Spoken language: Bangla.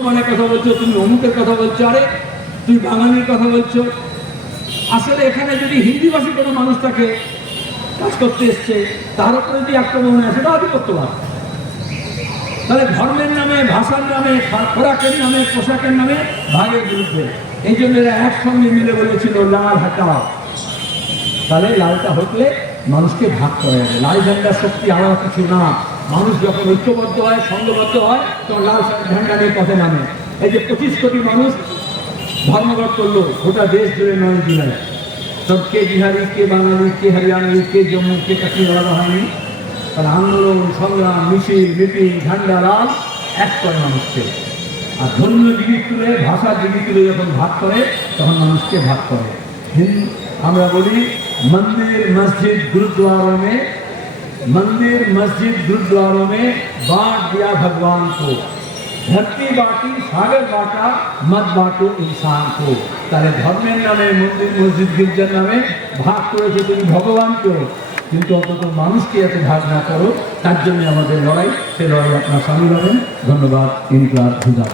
মুসলমানের কথা বলছো, তুমি অমুকের কথা বলছো, আরে তুই বাঙালির কথা বলছো। আসলে এখানে যদি হিন্দিভাষী কোনো মানুষ থাকে, কাজ করতে এসছে, তার উপরে যদি আক্রমণ হয় সেটা আধিপত্যবাদ। তাহলে ধর্মের নামে, ভাষার নামে খোরাকের নামে, পোশাকের নামে ভাগের বিরুদ্ধে। এই জন্য এরা একসঙ্গে মিলে বলেছিল, লাল হাটাও। তাহলে লালটা হটলে মানুষকে ভাগ করা যাবে। লাল ঝান্ডার শক্তি আলাদা কিছু না। মানুষ যখন ঐক্যবদ্ধ হয় সংঘবদ্ধ হয়, তখন লাল ঝান্ডা নিয়ে পথে নামে। এই যে পঁচিশ কোটি মানুষ ধর্মঘট করল, গোটা দেশ জুড়ে নয় জুলাই সব কে বিহারি, কে বাঙালি, কে হরিয়ানি কে জম্মু, কে কাশ্মীর আলাদা হয়নি। তার আন্দোলন, সংগ্রাম, মিছিল, মিটিং, ঝান্ডা, লাল, এক করে মানুষকে। আর ধন্য ডিগ্রি তুলে ভাষা ডিগ্রি তুলে যখন ভাগ করে, তখন মানুষকে ভাগ করে। হিন্দু আমরা বলি, মন্দির, মসজিদ গুরুদ্বারে मंदिर मस्जिद गुरुद्वारों में बांट दिया भगवान को ধরতি বাটি সাগর বাটা মত বাটো ইনসানকে তাহলে ধর্মের নামে মন্দির মসজিদ গির্জার নামে ভাগ করেছে তুমি ভগবানকেও কিন্তু অন্তত মানুষকে এত ভাগ না করো তার জন্য আমাদের লড়াই সে লড়াই আপনার সামিল হবেন ধন্যবাদ ইনকলাব হুদা